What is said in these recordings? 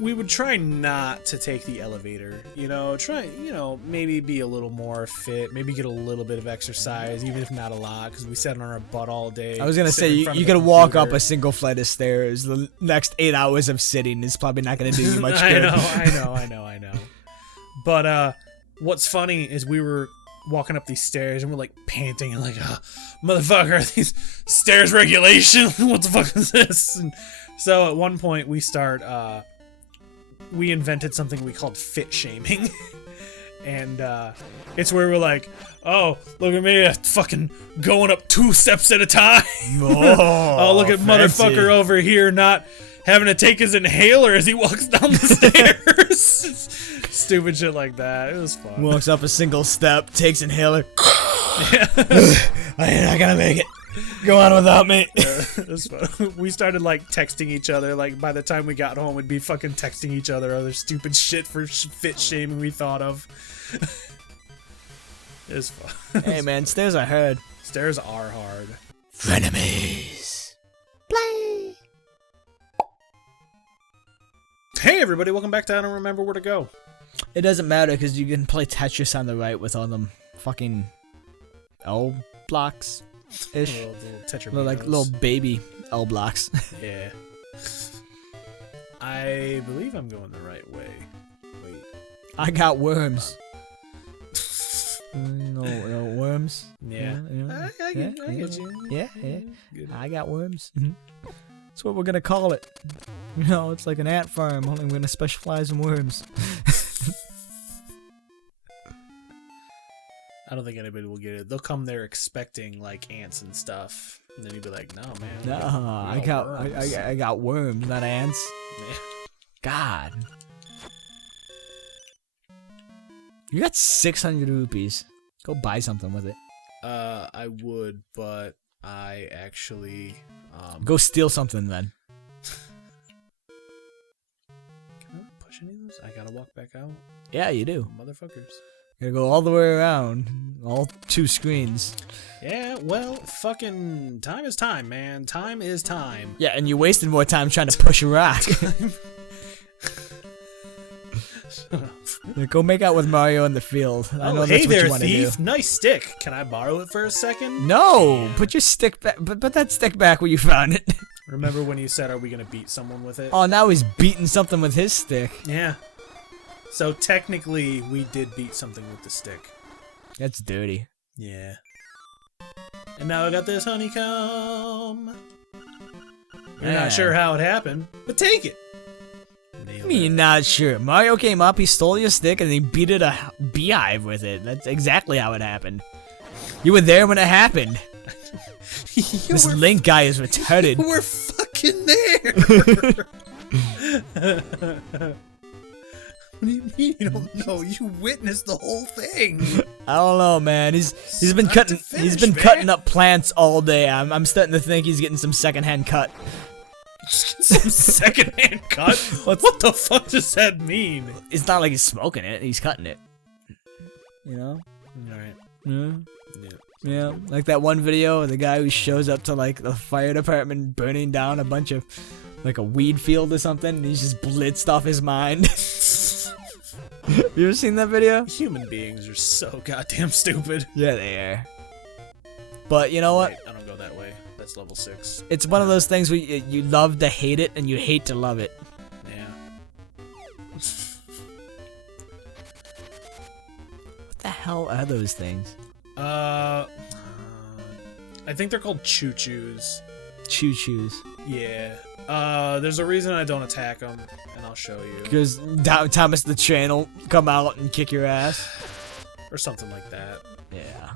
we would try not to take the elevator, maybe be a little more fit, maybe get a little bit of exercise, even if not a lot, because we sat on our butt all day. I was gonna say, you gotta walk up a single flight of stairs. The next 8 hours of sitting is probably not gonna do you much good. I know. But what's funny is we were walking up these stairs and we're like panting and like, motherfucker, are these stairs regulation? What the fuck is this? And so at one point we invented something we called fit shaming. And it's where we're like, oh, look at me, fucking going up 2 steps at a time. Oh, look at fancy. Motherfucker over here not having to take his inhaler as he walks down the stairs. Stupid shit like that. It was fun. Walks up a single step, takes inhaler. Yeah. I'm not gonna make it. Go on without me. It was fun. We started like texting each other. Like by the time we got home, we'd be fucking texting each other other stupid shit for fit shaming we thought of. It was fun. Hey man, stairs are hard. Stairs are hard. Frenemies. Play. Hey everybody, welcome back to I Don't Remember Where to Go. It doesn't matter because you can play Tetris on the right with all them fucking L blocks ish. Little baby L blocks. Yeah. I believe I'm going the right way. Wait. I got worms. No worms. Yeah. I get you. Yeah. I got worms. That's what we're gonna call it. It's like an ant farm, only we're gonna specialize in worms. I don't think anybody will get it. They'll come there expecting like ants and stuff, and then you'll be like, "No, man. No, I got worms, not ants." Yeah. God. You got 600 rupees. Go buy something with it. I would, but I actually go steal something then. Can I push any of those? I gotta walk back out. Yeah, you do. Motherfuckers. You gotta go all the way around, all 2 screens. Yeah, well, fucking time is time, man. Time is time. Yeah, and you wasted more time trying to push a rock. Go make out with Mario in the field. I know that's what you want to do. Thief! Nice stick. Can I borrow it for a second? No, put your stick back. Put that stick back where you found it. Remember when you said, "Are we gonna beat someone with it?" Oh, now he's beating something with his stick. Yeah. So technically, we did beat something with the stick. That's dirty. Yeah. And now I got this honeycomb. You're not sure how it happened, but take it. I mean, you're not sure. Mario came up, he stole your stick, and he beat it a beehive with it. That's exactly how it happened. You were there when it happened. This Link guy is retarded. We're fucking there. What do you mean you don't know? You witnessed the whole thing. I don't know, man. He's been cutting up plants all day. I'm starting to think he's getting some secondhand cut. Some secondhand cut? What the fuck does that mean? It's not like he's smoking it. He's cutting it. You know? Alright. Yeah. Yeah. Like that one video of the guy who shows up to like the fire department burning down a bunch of like a weed field or something, and he's just blitzed off his mind. You ever seen that video? Human beings are so goddamn stupid. Yeah, they are. But you know what? Wait, I don't go that way. That's level 6. It's one of those things where you love to hate it and you hate to love it. Yeah. What the hell are those things? I think they're called choo-choos. Choo-choos. Yeah. There's a reason I don't attack them, and I'll show you. Because Thomas the Train will come out and kick your ass. Or something like that. Yeah.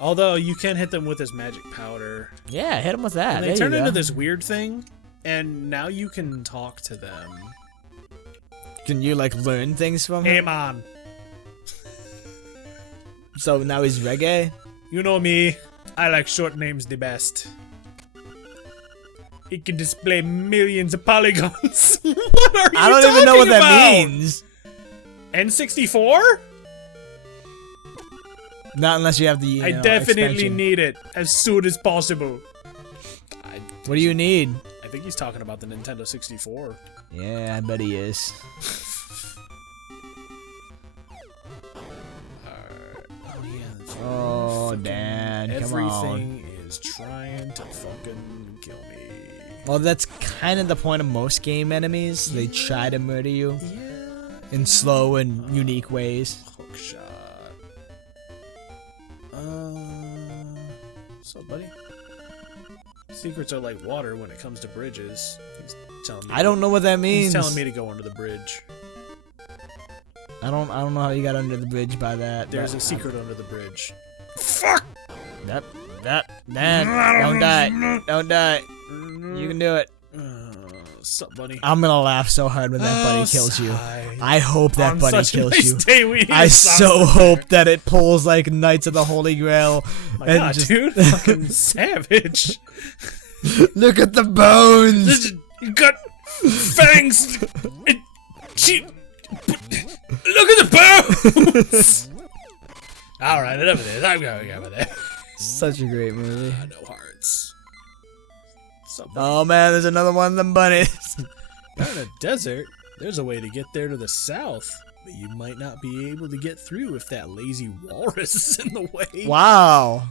Although, you can hit them with his magic powder. Yeah, hit them with that. And they turn into this weird thing, and now you can talk to them. Can you, like, learn things from him? Hey, man. So now he's reggae? You know me. I like short names the best. It can display millions of polygons. What are you talking about? I don't even know what that means. N64? Not unless you have the I definitely need it as soon as possible. What do you need? I I think he's talking about the Nintendo 64. Yeah, I bet he is. Oh, yeah, that's right. Oh, Fucking Dan, come on. Everything is trying to fucking kill me. Well, that's kind of the point of most game enemies. They try to murder you Yeah. in slow and unique ways. Hookshot. So, buddy? Secrets are like water when it comes to bridges. He's telling me I don't know what that means. He's telling me to go under the bridge. I don't know how you got under the bridge by that. There's a secret under the bridge. Fuck! Dan, don't die. Don't die. You can do it. What's up, buddy? I'm gonna laugh so hard when that buddy kills you. I hope that On buddy such a kills nice you. day, we need I a song so somewhere. hope that it pulls like Knights of the Holy Grail. My and God, just, dude, fucking savage. Look at the bones. You got fangs. And she. Look at the bones. All right, enough of this. I'm going over there. Such a great movie. No hearts. Oh man, there's another one of them bunnies. Not in a desert. There's a way to get there to the south, but you might not be able to get through if that lazy walrus is in the way. Wow.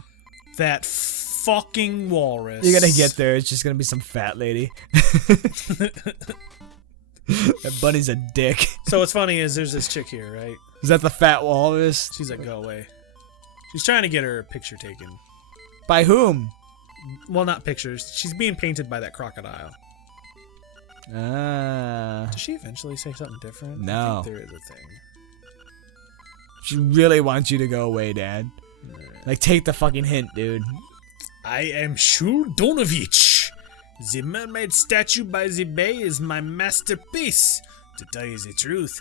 That fucking walrus. You're gonna get there, it's just gonna be some fat lady. That bunny's a dick. So what's funny is there's this chick here, right? Is that the fat walrus? She's like, go away. She's trying to get her picture taken. By whom? Well, not pictures. She's being painted by that crocodile. Ah. Does she eventually say something different? No. I think there is a thing. She really wants you to go away, Dad. Alright. Like, take the fucking hint, dude. I am Shul Donovich. The mermaid statue by the bay is my masterpiece. To tell you the truth,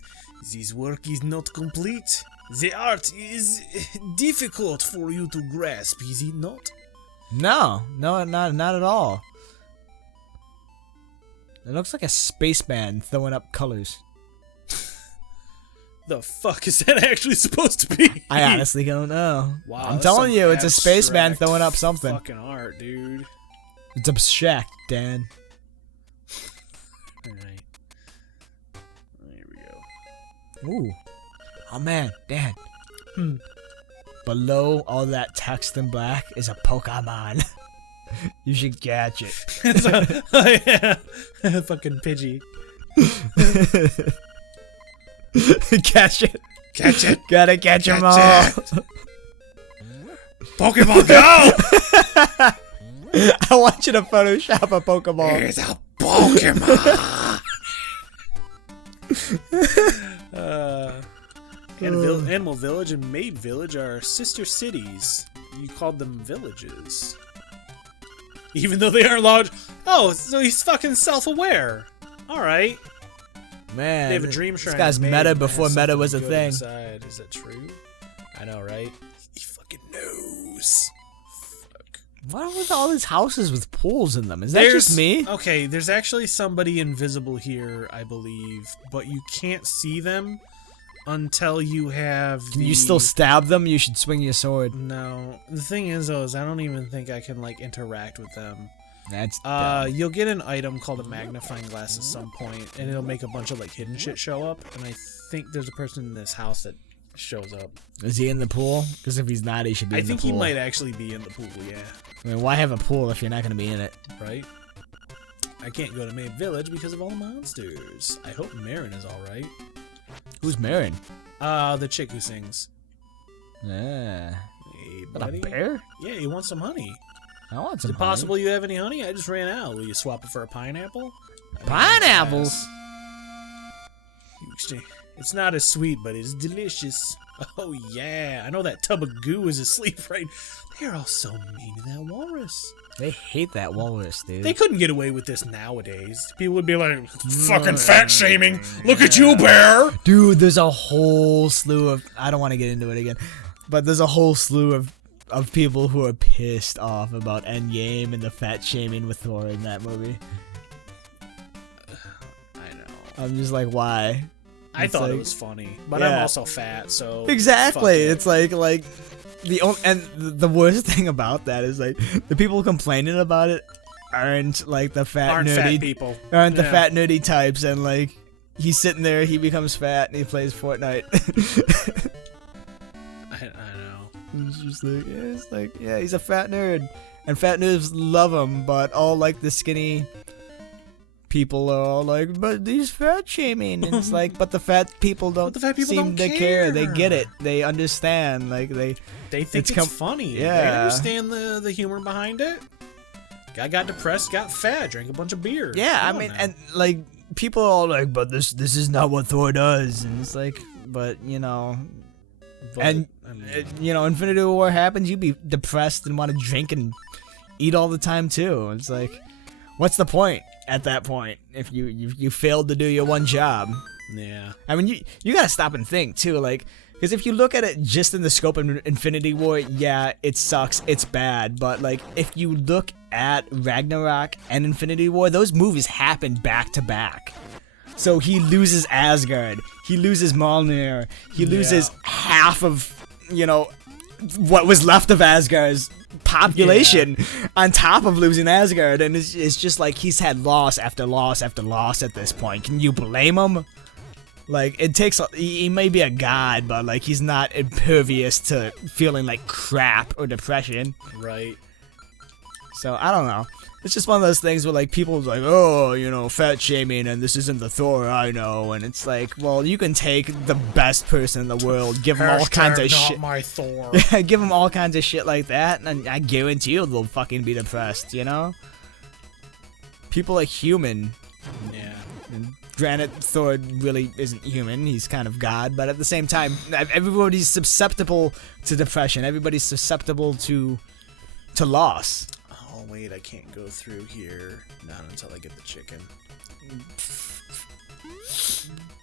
this work is not complete. The art is difficult for you to grasp, is it not? No, not at all. It looks like a spaceman throwing up colors. The fuck is that actually supposed to be? I honestly don't know. Wow, I'm that's telling some you, it's a spaceman abstract throwing up something. Fucking art, dude. It's abstract, Dan. Alright. There we go. Ooh. Oh man, Dan. Below all that text in black is a Pokemon. You should catch it. Oh yeah. Fucking Pidgey. Catch it. Catch it. Gotta catch them all. Catch it. Pokemon Go! I want you to Photoshop a Pokemon. Here's a Pokemon! Animal Village and Maid Village are sister cities. You called them villages. Even though they aren't large. Oh, so he's fucking self-aware. Alright. Man, They have a dream shrine. this guy's made meta and before has meta something was a good thing. inside. Is that true? I know, right? He fucking knows. Fuck. What are with all these houses with pools in them? Is that just me? Okay, there's actually somebody invisible here, I believe, but you can't see them until you have Can you still stab them? You should swing your sword. No. The thing is, though, is I don't even think I can, like, interact with them. That's dumb. You'll get an item called a magnifying glass at some point, and it'll make a bunch of, like, hidden shit show up, and I think there's a person in this house that shows up. Is he in the pool? Because if he's not, he should be I in the think pool. he might actually be in the pool, yeah. I mean, why have a pool if you're not going to be in it? Right? I can't go to Maid Village because of all the monsters. I hope Marin is alright. Who's Marin? The chick who sings. Yeah. Hey, But buddy. a bear? Yeah, you want some honey. I want Is some it possible you have any honey? I just ran out. Will you swap it for a pineapple? Pineapples? You exchange- It's not as sweet, but it's delicious. Oh yeah, I know that tub of goo is asleep right. They're all so mean to that walrus. They hate that walrus, dude. They couldn't get away with this nowadays. People would be like, fucking fat shaming. Look at you, bear. Dude, there's a whole slew of... I don't want to get into it again. But there's a whole slew of people who are pissed off about Endgame and the fat shaming with Thor in that movie. I know. I'm just like, why? I It's thought it like- was funny, but Yeah. I'm also fat, so Exactly. fuck it. It's like the only, and the worst thing about that is like the people complaining about it aren't like the fat Aren't nerdy fat people. aren't the Yeah. fat nerdy types, and like he's sitting there, he becomes fat, and he plays Fortnite. I know. It's just like, yeah, he's a fat nerd, and fat nerds love him, but all like the skinny people are all like, but he's fat shaming, and it's like, but the fat people don't the fat people seem don't to care. They care. get it. They understand. Like they think it's funny. They Yeah. understand the humor behind it. Guy got depressed, got fat, drank a bunch of beer. Yeah, I Come on mean, now. and like people are all like, but this is not what Thor does, and it's like, but you know, But, and I mean, you know, Infinity War happens, you'd be depressed and want to drink and eat all the time too. It's like, what's the point at that point if you failed to do your one job? yeah. I mean, you gotta stop and think too, like, because if you look at it just in the scope of Infinity War, yeah, it sucks, it's bad, but like, if you look at Ragnarok and Infinity War, those movies happen back to back. So he loses Asgard, he loses Mjolnir, he loses half of, you know, what was left of Asgard's population on top of losing Asgard, and it's just like he's had loss after loss after loss at this point. Can you blame him? Like, it takes, he may be a god, but like he's not impervious to feeling like crap or depression. Right. So I don't know. It's just one of those things where like people like, oh, you know, fat shaming, and this isn't the Thor I know, and it's like, well, you can take the best person in the world, give him all kinds of Not shit, my Thor. give him all kinds of shit like that, and I guarantee you they'll fucking be depressed. You know, people are human. Yeah. And granted, Thor really isn't human. He's kind of God, but at the same time, everybody's susceptible to depression. Everybody's susceptible to loss. Oh wait, I can't go through here. Not until I get the chicken.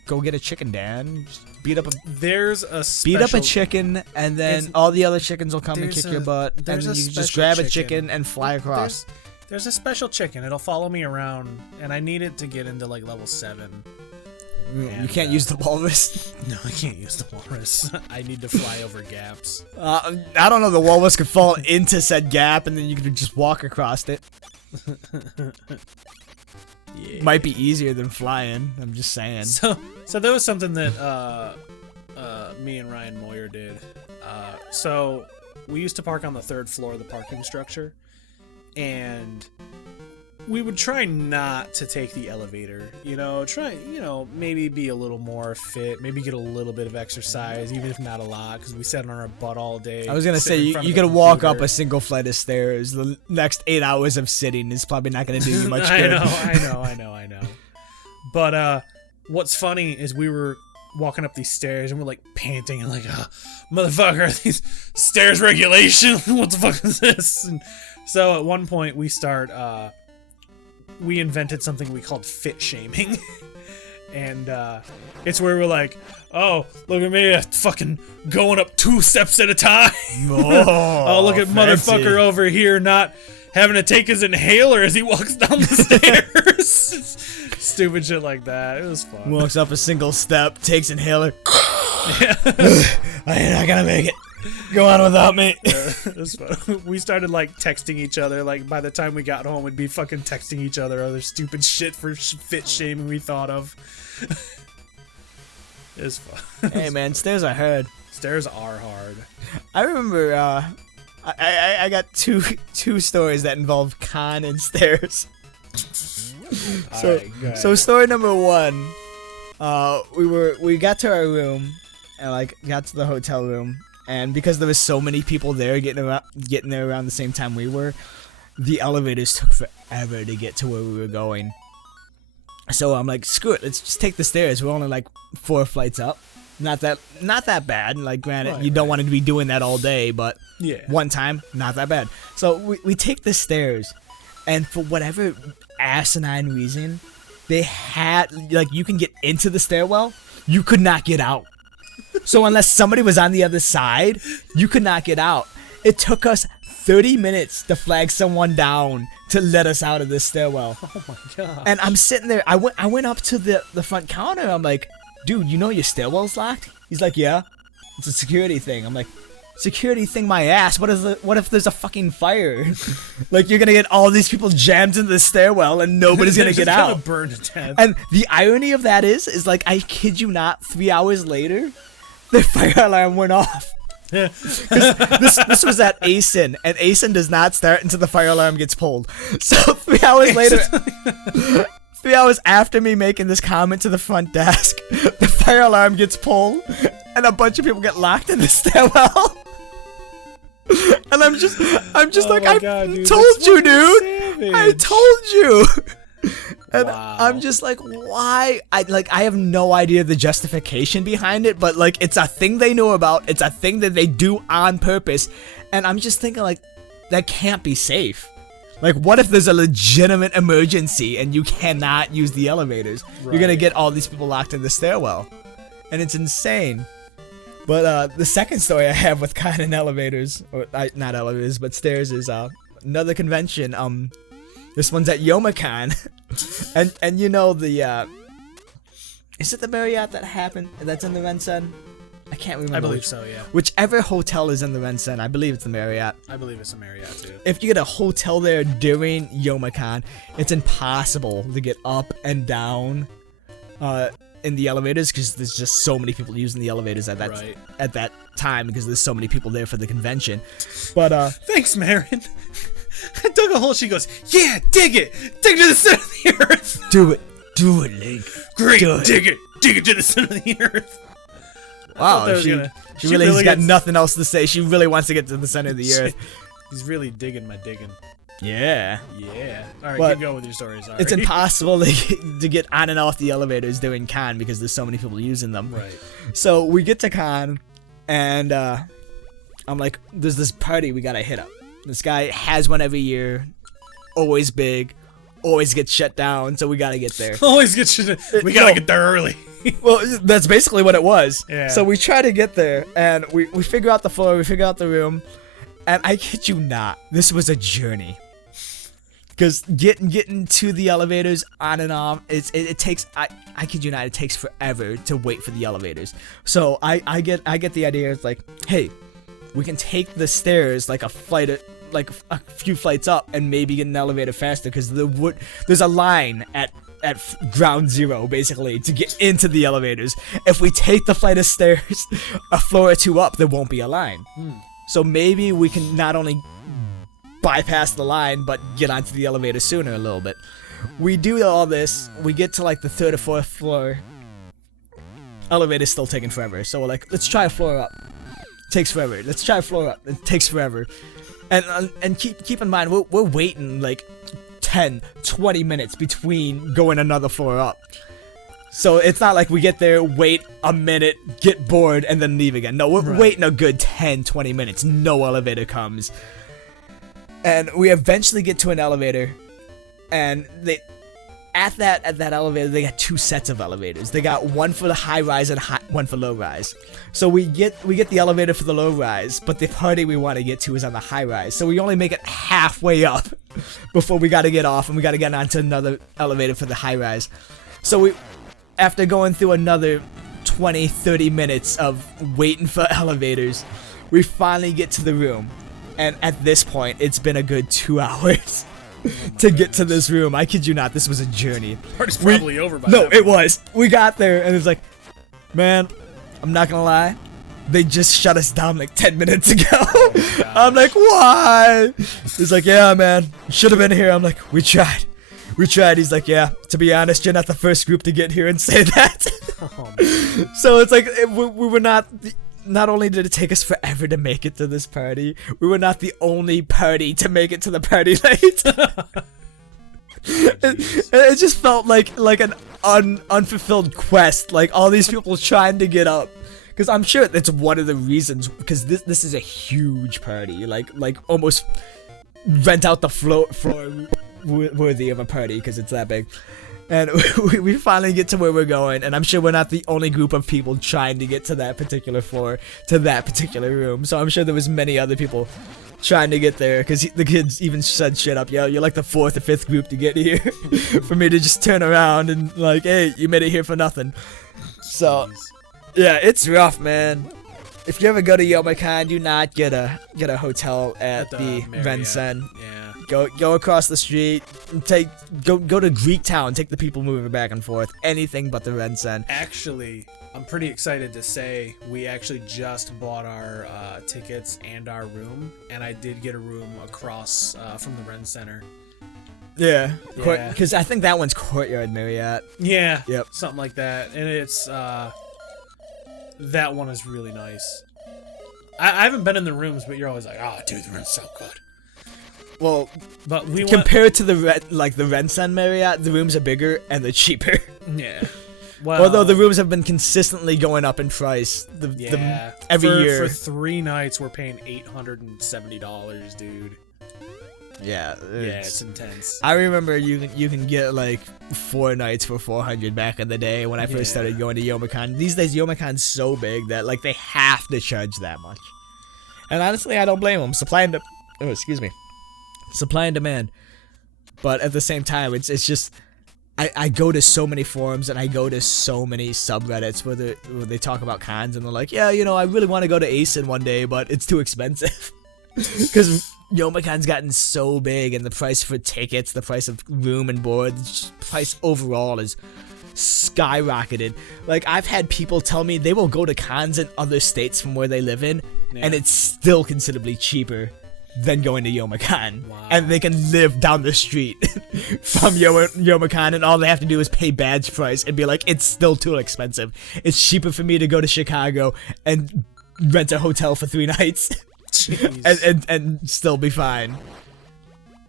Go get a chicken, Dan. Just beat up a There's a special, chicken, and then It's- all the other chickens will come and there's kick your a- butt. And then there's a you just special grab a chicken. chicken and fly across. There's a special chicken. It'll follow me around, and I need it to get into like level 7. You and, can't use the walrus. No, I can't use the walrus. I need to fly over gaps. I don't know. The walrus could fall into said gap, and then you could just walk across it. Yeah. Might be easier than flying. I'm just saying. So that was something that me and Ryan Moyer did. So we used to park on the 3rd floor of the parking structure, and we would try not to take the elevator. Maybe be a little more fit, maybe get a little bit of exercise, even if not a lot, because we sat on our butt all day. I was gonna say, you could walk up a single flight of stairs. The next 8 hours of sitting is probably not gonna do you much good. I know. But what's funny is we were walking up these stairs and we're like panting and like, motherfucker, are these stairs regulation? What the fuck is this? And so at one point we invented something we called fit shaming. And it's where we're like, oh, look at me, fucking going up 2 steps at a time. Oh, look at fancy. motherfucker over here not having to take his inhaler as he walks down the stairs. Stupid shit like that. It was fun. Walks up a single step, takes inhaler. I'm not gonna make it. Go on without me. It was fun. We started like texting each other. Like by the time we got home, we'd be fucking texting each other other stupid shit for fit shaming we thought of. It was fun. Hey man, stairs are hard. Stairs are hard. I remember I got two stories that involve con and stairs. So story number 1, we got to our room and like got to the hotel room, and because there was so many people there getting there around the same time we were, the elevators took forever to get to where we were going. So I'm like, screw it, let's just take the stairs. We're only like 4 flights up. Not that bad. Like, granted, you don't want to be doing that all day, but yeah, one time, not that bad. So we take the stairs, and for whatever asinine reason, they had, like, you can get into the stairwell, you could not get out. So unless somebody was on the other side, you could not get out. It took us 30 minutes to flag someone down to let us out of this stairwell. Oh my god. And I'm sitting there, I went up to the front counter, I'm like, dude, you know your stairwell's locked? He's like, yeah. It's a security thing. I'm like, security thing my ass. What if there's a fucking fire? Like, you're gonna get all these people jammed into the stairwell and nobody's gonna get out. Burn to death. And the irony of that is like, I kid you not, 3 hours later, the fire alarm went off. This was at ASIN, and ASIN does not start until the fire alarm gets pulled. So 3 hours later, 3 hours after me making this comment to the front desk, the fire alarm gets pulled, and a bunch of people get locked in the stairwell. And I'm just like, I told you, dude. Savage. I told you. And wow. I'm just like, why? I have no idea the justification behind it, but like, it's a thing they know about. It's a thing that they do on purpose. And I'm just thinking, like, that can't be safe. Like, what if there's a legitimate emergency and you cannot use the elevators? Right. You're gonna get all these people locked in the stairwell. And it's insane. But the second story I have with kind of elevators, or not elevators, but stairs, is another convention. This one's at Youmacon. and you know the is it the Marriott that's in the Rensen? I can't remember. I believe so, yeah. Whichever hotel is in the Rensen, I believe it's the Marriott. I believe it's the Marriott too. If you get a hotel there during Youmacon, it's impossible to get up and down in the elevators because there's just so many people using the elevators at that time because there's so many people there for the convention. But thanks, Marin. I dug a hole. She goes, yeah, dig it to the center of the earth. Do it, Link. Great, dig it to the center of the earth. Wow, she really's got nothing else to say. She really wants to get to the center of the earth. He's really digging my digging. Yeah. All right, keep going with your stories. It's impossible to get on and off the elevators during Con because there's so many people using them. Right. So we get to Con, and I'm like, there's this party we gotta hit up. This guy has one every year, always big, always gets shut down, so we gotta get there. Always gets shut down. We gotta get there early. Well, that's basically what it was. Yeah. So we try to get there, and we figure out the floor, we figure out the room, and I kid you not, this was a journey. Because getting to the elevators on and off, it takes, I kid you not, it takes forever to wait for the elevators. So I get the idea, it's like, hey, we can take the stairs like a few flights up and maybe get an elevator faster because there's a line at ground zero basically to get into the elevators. If we take the flight of stairs a floor or two up, there won't be a line. So maybe we can not only bypass the line but get onto the elevator sooner a little bit. We do all this, we get to like the 3rd or 4th floor. Elevator's still taking forever, so we're like, let's try a floor up. Takes forever. Let's try a floor up. It takes forever. And keep in mind, we're waiting like 10-20 minutes between going another floor up. So it's not like we get there, wait a minute, get bored, and then leave again. No, we're waiting a good 10-20 minutes. No elevator comes. And we eventually get to an elevator, and at that elevator, they got 2 sets of elevators. They got one for the high rise and one for low rise. So we get the elevator for the low rise, but the party we want to get to is on the high rise. So we only make it halfway up before we got to get off, and we got to get onto another elevator for the high rise. So after going through another 20-30 minutes of waiting for elevators, we finally get to the room. And at this point, it's been a good 2 hours. To get to this room. I kid you not, this was a journey. Party's probably over by now. No, it was. We got there and it's like, man, I'm not gonna lie, they just shut us down like 10 minutes ago. Oh, I'm like, why? He's like, yeah, man, should have been here. I'm like, we tried. He's like, yeah, to be honest, you're not the first group to get here and say that. Oh, so it's like, we were not only did it take us forever to make it to this party, we were not the only party to make it to the party late. it just felt like an unfulfilled quest, like all these people trying to get up. Because I'm sure that's one of the reasons, because this is a huge party, like almost rent out the floor worthy of a party, because it's that big. And we finally get to where we're going, and I'm sure we're not the only group of people trying to get to that particular floor, to that particular room. So I'm sure there was many other people trying to get there, because the kids even said shit up, yo, you're like the 4th or 5th group to get here. For me to just turn around and like, hey, you made it here for nothing. So, yeah, it's rough, man. if you ever go to Youmacon, do not get a hotel at the Marriott. Rensen. Yeah. Go across the street and go to Greek Town. Take the people moving back and forth. Anything but the Rensen. Actually, I'm pretty excited to say we actually just bought our tickets and our room, and I did get a room across from the Ren Center. Yeah, because I think that one's Courtyard Marriott. Yeah. Yep. Something like that, and it's that one is really nice. I haven't been in the rooms, but you're always like, oh, dude, the room's so good. Well, but we compared to the Rensen Marriott, the rooms are bigger and they're cheaper. Yeah. Well, although the rooms have been consistently going up in price every year. For 3 nights, we're paying $870, dude. Yeah, it's intense. I remember you can get like 4 nights for $400 back in the day when I first started going to Youmacon. These days, Yomacon's so big that like they have to charge that much. And honestly, I don't blame them. Supply and demand. But at the same time, it's just I go to so many forums and I go to so many subreddits where they talk about cons and they're like, yeah, you know, I really want to go to ACEN one day, but it's too expensive. Because Yomacon's gotten so big, and the price for tickets, the price of room and board, the price overall is skyrocketed. Like, I've had people tell me they will go to cons in other states from where they live in, and it's still considerably cheaper than going to Youmacon. Wow. And they can live down the street from Youmacon, and all they have to do is pay badge price and be like, it's still too expensive. It's cheaper for me to go to Chicago and rent a hotel for 3 nights. and still be fine.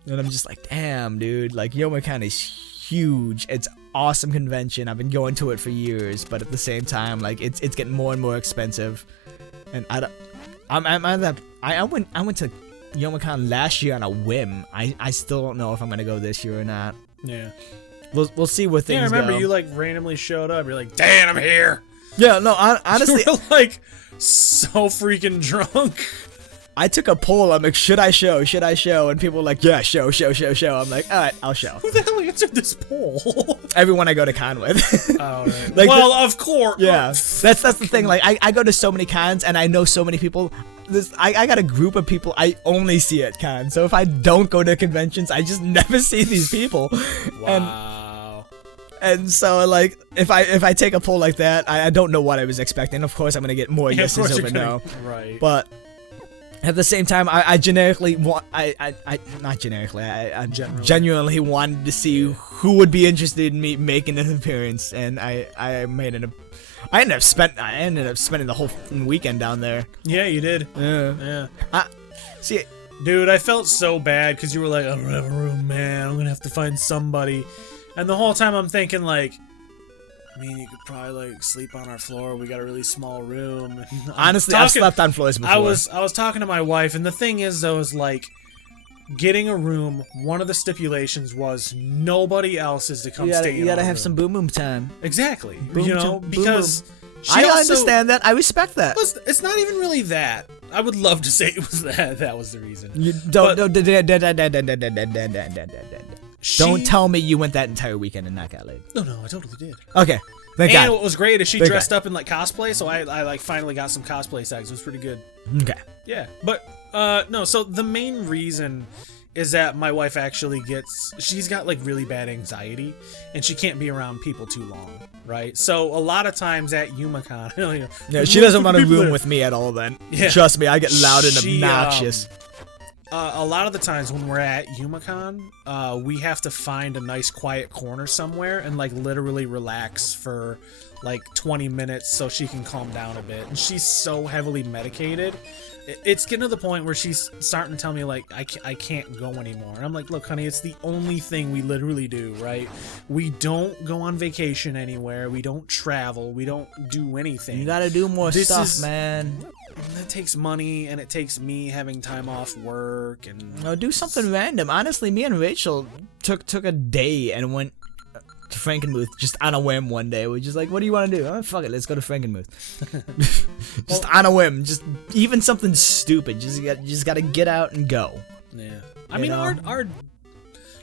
And I'm just like, damn, dude, like Youmacon is huge. It's awesome convention. I've been going to it for years, but at the same time, like it's getting more and more expensive. And I went to Youmacon last year on a whim. I still don't know if I'm gonna go this year or not. Yeah. We'll see where things go. Yeah, I remember you like randomly showed up. You're like, Dan, I'm here. Yeah, no, honestly, you were like so freaking drunk. I took a poll. I'm like, should I show? And people were like, yeah, show. I'm like, all right, I'll show. Who the hell answered this poll? Everyone I go to con with. Oh, right. Like well, of course. Yeah, that's the thing. Like, I go to so many cons, and I know so many people. I got a group of people I only see at cons. So if I don't go to conventions, I just never see these people. Wow. And so, like, if I take a poll like that, I don't know what I was expecting. Of course, I'm gonna get more yeses over no. Right. But at the same time, I generically want, not generically, I genuinely wanted to see who would be interested in me making an appearance, and I ended up spending the whole weekend down there. Yeah, you did. Yeah. See, dude, I felt so bad because you were like, I don't have a room, man. I'm gonna have to find somebody. And the whole time I'm thinking like, I mean, you could probably like sleep on our floor. We got a really small room. Honestly, I've slept on floors before. I was talking to my wife, and the thing is, though, is like getting a room. One of the stipulations was nobody else is to come stay in our room. You gotta have some boom boom time. Exactly. Boom, you know, because I understand that. I respect that. It's not even really that. I would love to say it was that. That was the reason. You don't tell me you went that entire weekend and not got laid. No, I totally did. Okay. Thank God. And what was great is she dressed up in like cosplay, so I like finally got some cosplay sex. It was pretty good. Okay. Yeah, but no. So the main reason is that my wife actually she's got like really bad anxiety, and she can't be around people too long, right? So a lot of times at Youmacon, yeah, she doesn't want to room with me at all. Then, yeah, trust me, I get loud and obnoxious. A lot of the times when we're at Youmacon, we have to find a nice quiet corner somewhere and like literally relax for like 20 minutes so she can calm down a bit. And she's so heavily medicated. It's getting to the point where she's starting to tell me like I can't go anymore. And I'm like, look, honey, it's the only thing we literally do, right? We don't go on vacation anywhere. We don't travel. We don't do anything. You gotta do more stuff, man. That takes money, and it takes me having time off work, and no, do something random. Honestly, me and Rachel took a day and went to Frankenmuth just on a whim one day. We're just like, what do you want to do? Oh, fuck it, let's go to Frankenmuth. Just on a whim, just even something stupid. Just gotta get out and go. Yeah, I mean, our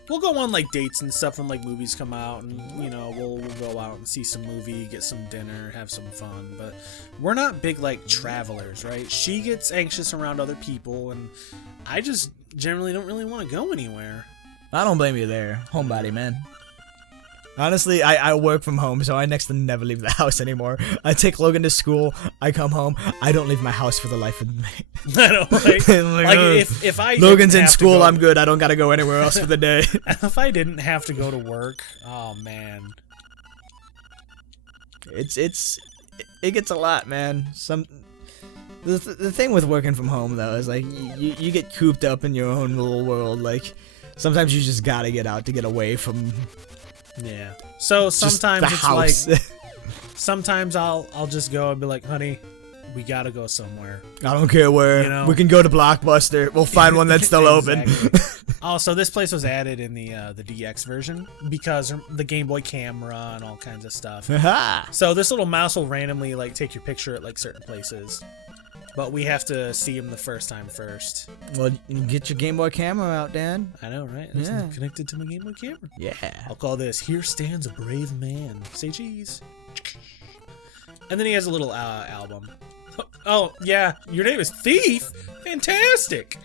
we'll go on like dates and stuff when like movies come out, and you know we'll go out and see some movie, get some dinner, have some fun. But we're not big like travelers, right? She gets anxious around other people, and I just generally don't really want to go anywhere. I don't blame you there, homebody, man. Honestly, I work from home, so I next to never leave the house anymore. I take Logan to school, I come home, I don't leave my house for the life of me. I know, right? Like if I Logan's in school, I'm good. I don't gotta go anywhere else for the day. If I didn't have to go to work, oh man. It gets a lot, man. The thing with working from home though is like you get cooped up in your own little world. Like sometimes you just gotta get out to get away from. Yeah. So sometimes it's house. like, sometimes I'll just go and be like, honey, we gotta go somewhere. I don't care where. You know? We can go to Blockbuster. We'll find one that's still open. Oh, so this place was added in the DX version because the Game Boy camera and all kinds of stuff. So this little mouse will randomly like take your picture at like certain places. But we have to see him the first time first. Well, get your Game Boy camera out, Dan. I know, right? It's connected to my Game Boy camera. Yeah. I'll call this "Here Stands a Brave Man." Say cheese. And then he has a little album. Oh yeah, your name is Thief. Fantastic.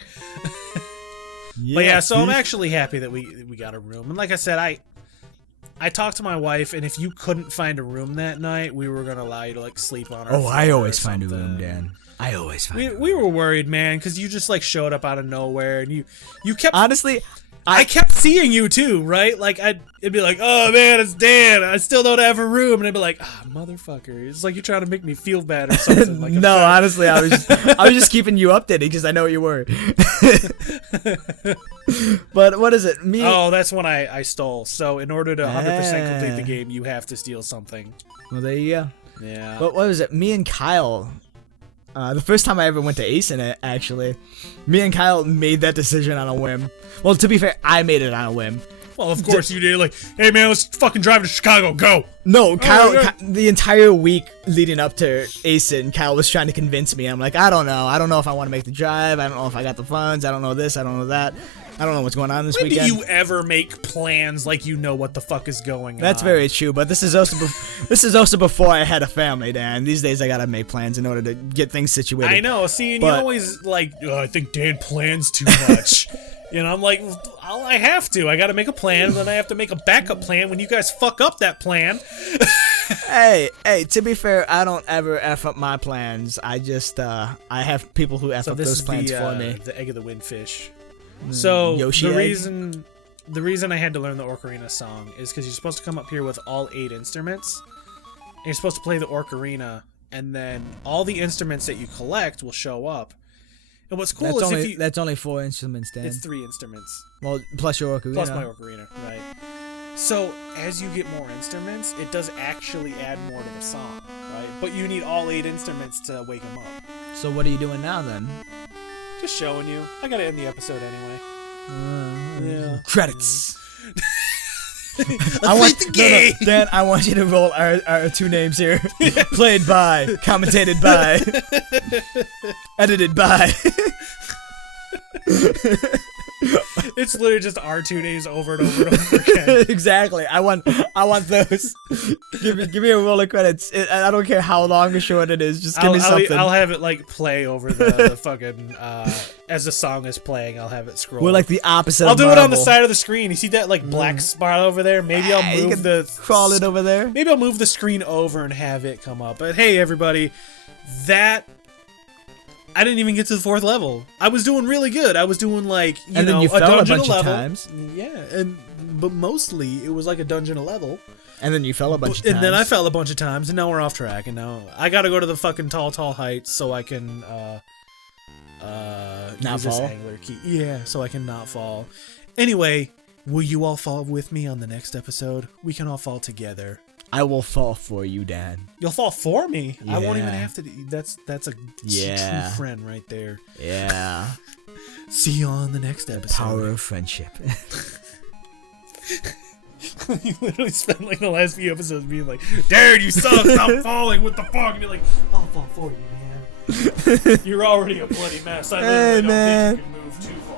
But yeah, so I'm actually happy that we got a room. And like I said, I talked to my wife, and if you couldn't find a room that night, we were gonna allow you to like sleep on our floor. I always find a room, Dan. I always find. We were worried, man, because you just like showed up out of nowhere, and you kept. Honestly, I kept seeing you too, right? Like it'd be like, oh man, it's Dan. I still don't have a room, and I'd be like, ah, motherfucker. It's like you're trying to make me feel bad or something. Like, no, honestly, I was just keeping you updated because I know you were. But what is it? Oh, that's when I stole. So in order to 100% complete the game, you have to steal something. Well, there you go. Yeah. But what was it? Me and Kyle. The first time I ever went to Ace in it, actually, me and Kyle made that decision on a whim. Well, to be fair, I made it on a whim. Well, of course you did. Like, hey man, let's fucking drive to Chicago. Go. No, Kyle. The entire week leading up to Ace in, Kyle was trying to convince me. I'm like, I don't know. I don't know if I want to make the drive. I don't know if I got the funds. I don't know this. I don't know that. I don't know what's going on this weekend. When do you ever make plans like you know what the fuck is going on? That's very true, but this is also before I had a family, Dan. These days I gotta make plans in order to get things situated. I know. See, and you always like, I think Dan plans too much. You know, I'm like, I have to. I gotta make a plan, and then I have to make a backup plan when you guys fuck up that plan. Hey, to be fair, I don't ever F up my plans. I just, I have people who F up those plans for me. The egg of the windfish. So Yoshi the reason I had to learn the Ocarina song is because you're supposed to come up here with all 8 instruments, and you're supposed to play the Ocarina, and then all the instruments that you collect will show up. And what's cool is that's only 4 instruments, Dan. It's 3 instruments. Well, plus your Ocarina. Plus my Ocarina, right. So as you get more instruments, it does actually add more to the song, right? But you need all 8 instruments to wake them up. So what are you doing now then? Just showing you. I gotta end the episode anyway. Yeah. Credits. I want the game. No, Dan, I want you to roll our 2 names here. Played by, commentated by, edited by. It's literally just our 2 days over and over and over again. Exactly. I want those. Give me a roll of credits. I don't care how long or short it is. Just give me something. I'll have it like play over the fucking as the song is playing. I'll have it scroll. We're like the opposite. I'll of do Marvel. it on the side of the screen. You see that like black spot over there? Maybe I'll move crawl it over there. Maybe I'll move the screen over and have it come up. But hey, everybody, I didn't even get to the 4th level. I was doing really good. I was doing like you know you a fell dungeon a bunch level. Of times. Yeah, but mostly it was like a dungeon a level. And then you fell a bunch of times. And then I fell a bunch of times, and now we're off track. And now I got to go to the fucking tall heights so I can not use fall. This angler key. Yeah, so I can not fall. Anyway, will you all fall with me on the next episode? We can all fall together. I will fall for you, Dan. You'll fall for me. Yeah. I won't even have to. That's a true friend right there. Yeah. See you on the next episode. Power of friendship. You literally spent like the last few episodes being like, "Dude, you suck! Stop falling! What the fuck?" And you're like, "I'll fall for you, man." You're already a bloody mess. I literally don't think you can move too far.